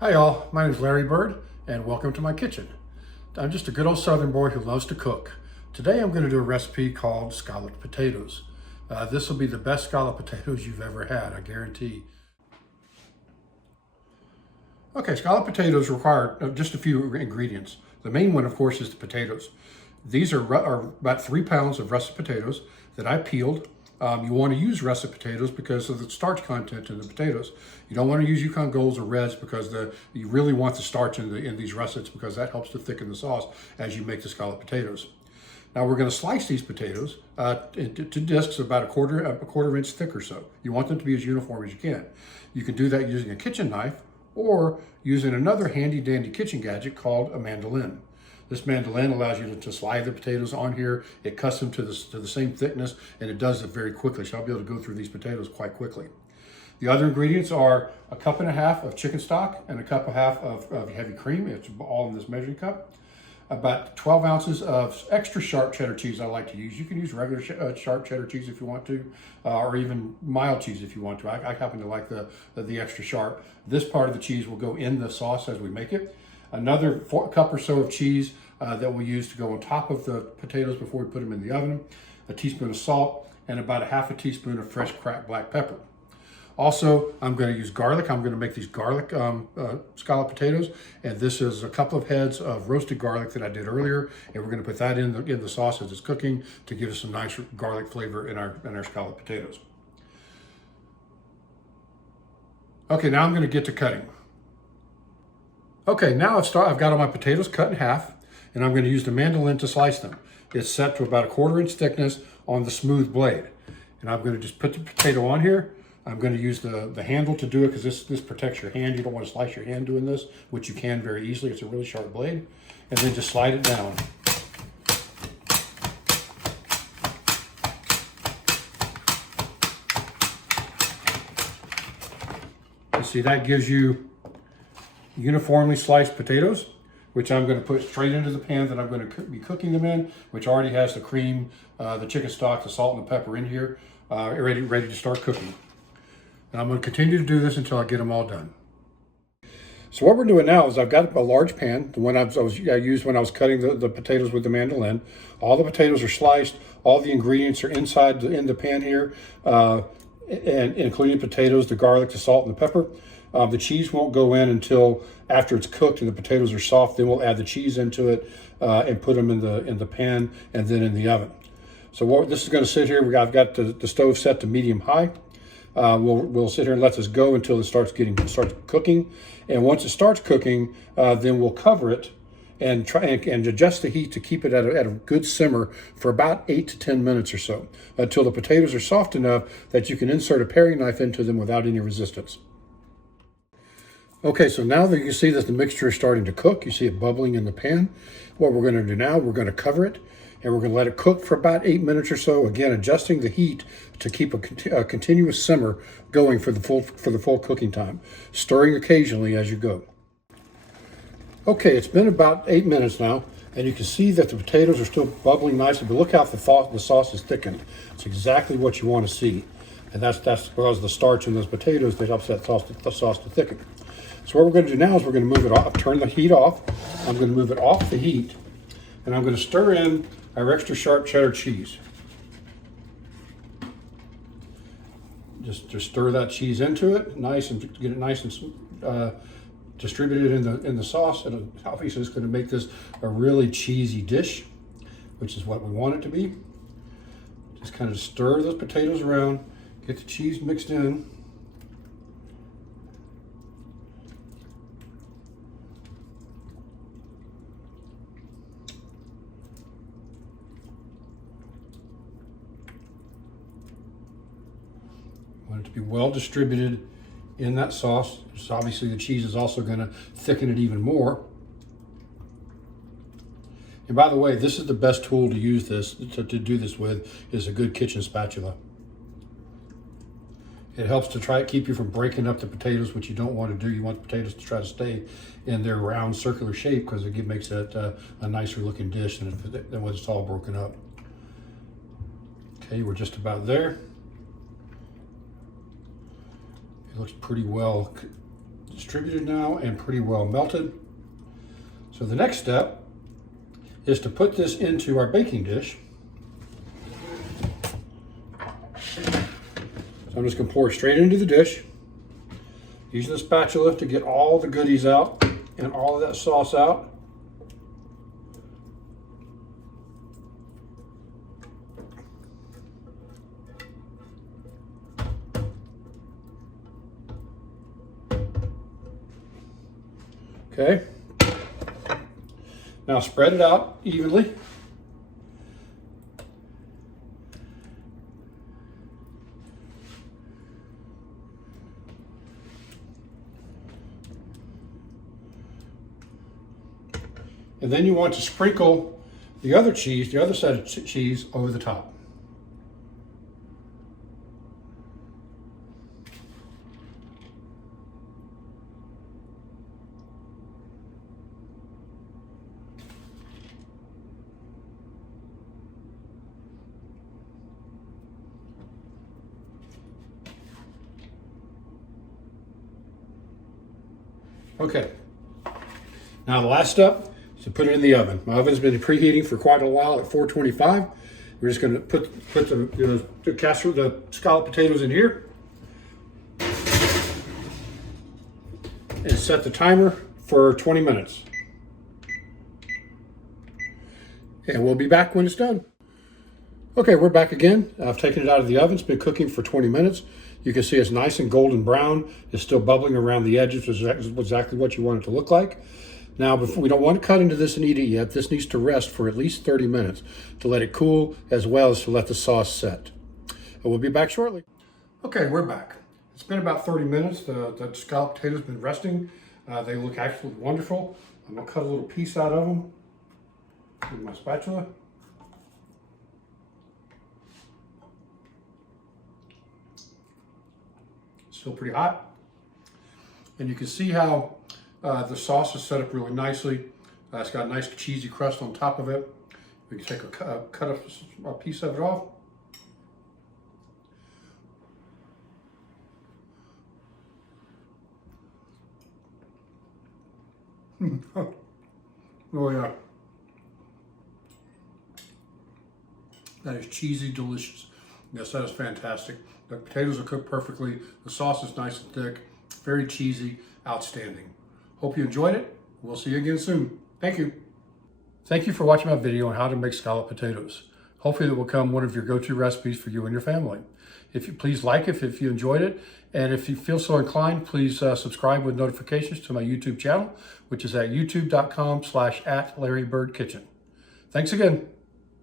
Hi y'all, my name is Larry Bird and welcome to my kitchen. I'm just a good old Southern boy who loves to cook. Today I'm going to do a recipe called scalloped potatoes. This will be the best scalloped potatoes you've ever had, I guarantee. Okay, scalloped potatoes require just a few ingredients. The main one, of course, is the potatoes. These are about 3 pounds of russet potatoes that I peeled. You want to use russet potatoes because of the starch content in the potatoes. You don't want to use Yukon Golds or Reds because you really want the starch in these russets because that helps to thicken the sauce as you make the scalloped potatoes. Now we're going to slice these potatoes into discs about a quarter inch thick or so. You want them to be as uniform as you can. You can do that using a kitchen knife or using another handy dandy kitchen gadget called a mandolin. This mandolin allows you to slide the potatoes on here. It cuts them to the same thickness, and it does it very quickly. So I'll be able to go through these potatoes quite quickly. The other ingredients are a cup and a half of chicken stock and a cup and a half of heavy cream. It's all in this measuring cup. About 12 ounces of extra sharp cheddar cheese I like to use. You can use regular sharp cheddar cheese if you want to, or even mild cheese if you want to. I happen to like the extra sharp. This part of the cheese will go in the sauce as we make it. Another cup or so of cheese that we'll use to go on top of the potatoes before we put them in the oven. A teaspoon of salt and about a half a teaspoon of fresh cracked black pepper. Also, I'm going to use garlic. I'm going to make these garlic scalloped potatoes, and this is a couple of heads of roasted garlic that I did earlier, and we're going to put that in the sauce as it's cooking to give us some nice garlic flavor in our scalloped potatoes. Okay, now I'm going to get to cutting. Okay, now I've got all my potatoes cut in half, and I'm going to use the mandolin to slice them. It's set to about a quarter inch thickness on the smooth blade. And I'm going to just put the potato on here. I'm going to use the handle to do it because this protects your hand. You don't want to slice your hand doing this, which you can very easily. It's a really sharp blade. And then just slide it down. You see, that gives you uniformly sliced potatoes, which I'm going to put straight into the pan that I'm going to be cooking them in, which already has the cream, the chicken stock, the salt, and the pepper in here, ready to start cooking. And I'm going to continue to do this until I get them all done. So what we're doing now is I've got a large pan, the one I used when I was cutting the potatoes with the mandolin. All the potatoes are sliced. All the ingredients are in the pan here, and including the potatoes, the garlic, the salt, and the pepper. The cheese won't go in until after it's cooked and the potatoes are soft. Then we'll add the cheese into it and put them in the pan and then in the oven. So this is going to sit here. I've got the stove set to medium high. We'll sit here and let this go until it starts cooking. And once it starts cooking, then we'll cover it and try and adjust the heat to keep it at a good simmer for about 8 to 10 minutes or so until the potatoes are soft enough that you can insert a paring knife into them without any resistance. Okay, so now that you see that the mixture is starting to cook, you see it bubbling in the pan. What we're going to do now, we're going to cover it and we're going to let it cook for about 8 minutes or so. Again, adjusting the heat to keep a continuous simmer going for the full cooking time, stirring occasionally as you go. Okay, it's been about 8 minutes now, and you can see that the potatoes are still bubbling nicely. But look how the sauce is thickened. It's exactly what you want to see, and that's because of the starch in those potatoes that helps that sauce to thicken. So what we're going to do now is we're going to move it off, turn the heat off. I'm going to move it off the heat, and I'm going to stir in our extra sharp cheddar cheese. Just stir that cheese into it, get it nice and distributed in the sauce. And obviously, it's going to make this a really cheesy dish, which is what we want it to be. Just kind of stir those potatoes around, get the cheese mixed in. Want it to be well distributed in that sauce. So obviously the cheese is also going to thicken it even more. And by the way, this is the best tool to use to do this with is a good kitchen spatula. It helps to keep you from breaking up the potatoes, which you don't want to do. You want the potatoes to try to stay in their round circular shape because it makes it a nicer looking dish than when it's all broken up. Okay, we're just about there. It looks pretty well distributed now and pretty well melted. So the next step is to put this into our baking dish. So I'm just going to pour it straight into the dish, using the spatula to get all the goodies out and all of that sauce out. Okay, now spread it out evenly. And then you want to sprinkle the other cheese, the other side of cheese, over the top. Okay, now the last step is to put it in the oven. My oven's been preheating for quite a while at 425. We're just going to put the casserole, the scalloped potatoes in here, and set the timer for 20 minutes. And we'll be back when it's done. Okay, we're back again. I've taken it out of the oven. It's been cooking for 20 minutes. You can see it's nice and golden brown. It's still bubbling around the edges, which is exactly what you want it to look like. Now, we don't want to cut into this and eat it yet. This needs to rest for at least 30 minutes to let it cool, as well as to let the sauce set. And we'll be back shortly. Okay, we're back. It's been about 30 minutes. The scalloped potatoes have been resting. They look absolutely wonderful. I'm going to cut a little piece out of them with my spatula. Still pretty hot. And you can see how the sauce is set up really nicely. It's got a nice cheesy crust on top of it. We can take cut a piece of it off. Oh yeah. That is cheesy, delicious. Yes, that is fantastic. The potatoes are cooked perfectly. The sauce is nice and thick. Very cheesy. Outstanding. Hope you enjoyed it. We'll see you again soon. Thank you. Thank you for watching my video on how to make scalloped potatoes. Hopefully it will become one of your go-to recipes for you and your family. If you please like it if you enjoyed it, and if you feel so inclined, please subscribe with notifications to my YouTube channel, which is at youtube.com/@LarryBirdKitchen. Thanks again.